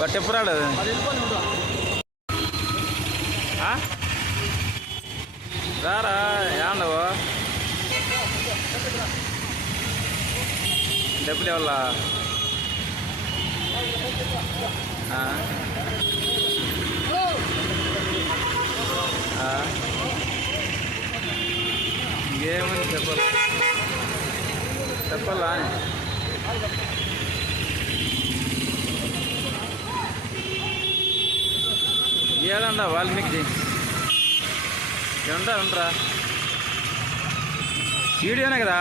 But ఎప్పుడు రాలేదు ఆ? రారా ఏమన్నావు డబ్బులు ఇవ్వాలా ఆ? ఆ? ఇంకేమని చెప్పాలి చెప్పాలా ఏదండ వాల్మీకి. ఉంటా ఉంటారా వీడియోనే కదా?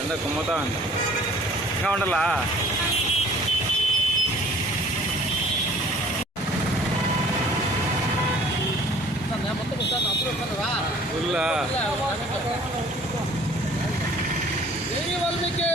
ఎంత కుమ్ముతా ఉంది ఇంకా ఉండాలా ఊర్లో జై వాల్మీకి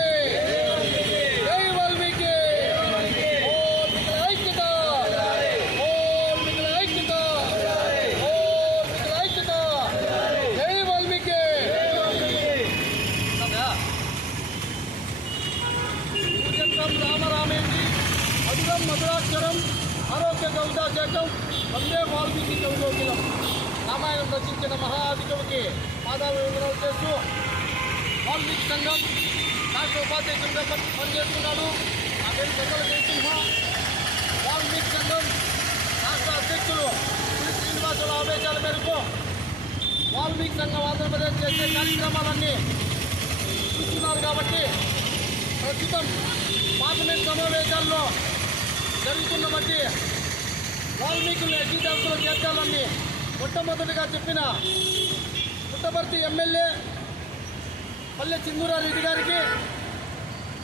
ఆరోగ్య వందే వాల్మీకి కవిలోకిలం రామాయణం రచించిన మహాధికవికి పాదాభివందనాలు చేస్తూ వాల్మీకి సంఘం రాష్ట్ర ఉపాధ్యక్షుడిగా పనిచేస్తున్నాడు. పనిచేస్తున్నాను నా పేరు కొండల జయసింహ వాల్మీకి సంఘం రాష్ట్ర అధ్యక్షులు శ్రీ శ్రీనివాసుల ఆదేశాల మేరకు వాల్మీకి సంఘం ఆంధ్రప్రదేశ్ చేసే కార్యక్రమాలన్నీ చూస్తున్నారు కాబట్టి ప్రస్తుతం పార్లమెంట్ సమావేశాల్లో జరుగుతున్న బట్టి వాల్మీకులు ఎస్సీ చేర్చాలని మొట్టమొదటిగా చెప్పిన పుట్టపర్తి ఎమ్మెల్యే పల్లె చిందూరారెడ్డి గారికి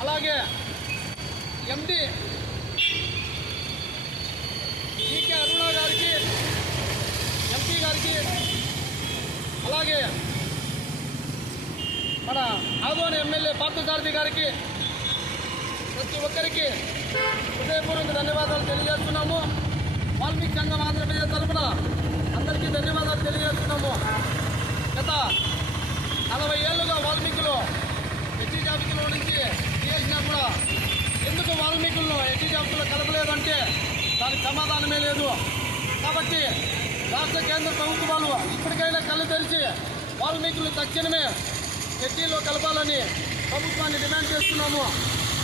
అలాగే ఎండి ఈకే అరుణ గారికి ఎంపీ గారికి అలాగే మన ఆదోని ఎమ్మెల్యే పార్థసారథి గారికి ప్రతి ఒక్కరికి హృదయపూర్వక ధన్యవాదాలు తెలియజేస్తున్నాము. వాల్మీకి సంఘం ఆంధ్రప్రదేశ్ తరఫున అందరికీ ధన్యవాదాలు తెలియజేస్తున్నాము. గత నలభై ఏళ్ళుగా వాల్మీకులు ఎస్టీ జాబితాలో నుంచి చేసినా కూడా ఎందుకు వాల్మీకులను ఎస్టీ జాబితాలో కలపలేదంటే దానికి సమాధానమే లేదు. కాబట్టి రాష్ట్ర కేంద్ర ప్రభుత్వాలు ఇప్పటికైనా కళ్ళు తెరిచి వాల్మీకులు తక్షణమే ఎస్టీలో కలపాలని ప్రభుత్వాన్ని డిమాండ్ చేస్తున్నాము.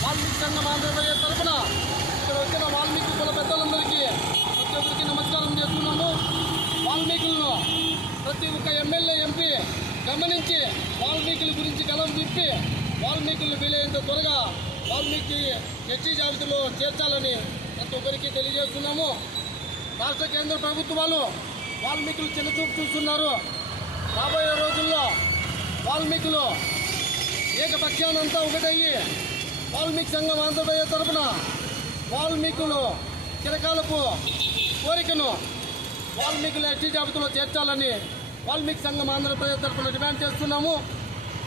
వాల్మీకి సంఘం ఆంధ్రప్రదేశ్ తరఫున ఇక్కడ వచ్చిన వాల్మీకి కుల పెద్దలందరికీ ప్రతి నమస్కారం చేస్తున్నాము. వాల్మీకులను ప్రతి ఒక్క ఎమ్మెల్యే ఎంపీ గమనించి వాల్మీకుల గురించి గలం తిప్పి వాల్మీకులను వీలైనంత త్వరగా వాల్మీకి ఎస్టీ జాబితాలో చేర్చాలని ప్రతి ఒక్కరికి తెలియజేస్తున్నాము. రాష్ట్ర కేంద్ర ప్రభుత్వాలు వాల్మీకులు చిన్నచూపు చూస్తున్నారు. రాబోయే రోజుల్లో వాల్మీకులు ఏకపక్షానంతా ఒకటయ్యి. వాల్మీకి సంఘం ఆంధ్రప్రదేశ్ తరఫున వాల్మీకులు చిరకాలపు కోరికను వాల్మీకుల ఎస్టీ జాబితాలో చేర్చాలని వాల్మీకి సంఘం ఆంధ్రప్రదేశ్ తరఫున డిమాండ్ చేస్తున్నాము.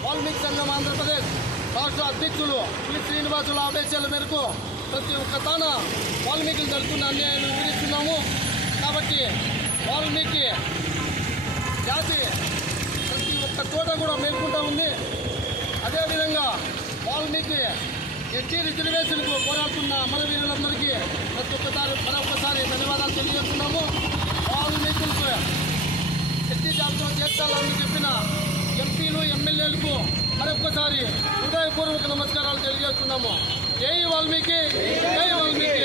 వాల్మీకి సంఘం ఆంధ్రప్రదేశ్ రాష్ట్ర అధ్యక్షులు పి శ్రీనివాసుల ఆదేశాల మేరకు ప్రతి ఒక్క తాన వాల్మీకులు జరుగుతున్న అన్యాయాన్ని వివరిస్తున్నాము. కాబట్టి వాల్మీకి జాతి ప్రతి ఒక్క చోట కూడా మేల్కుంటా ఉంది. అదేవిధంగా వాల్మీకి ఎస్టీ రిజర్వేషన్కు పోరాడుతున్న అమరవీరులందరికీ ప్రతి ఒక్కసారి మరొకసారి ధన్యవాదాలు తెలియజేస్తున్నాము. వాల్మీకులకు ఎస్టీ జాబితా చేర్చాలని చెప్పిన ఎంపీలు ఎమ్మెల్యేలకు మరొక్కసారి హృదయపూర్వక నమస్కారాలు తెలియజేస్తున్నాము. జై వాల్మీకి జై వాల్మీకి.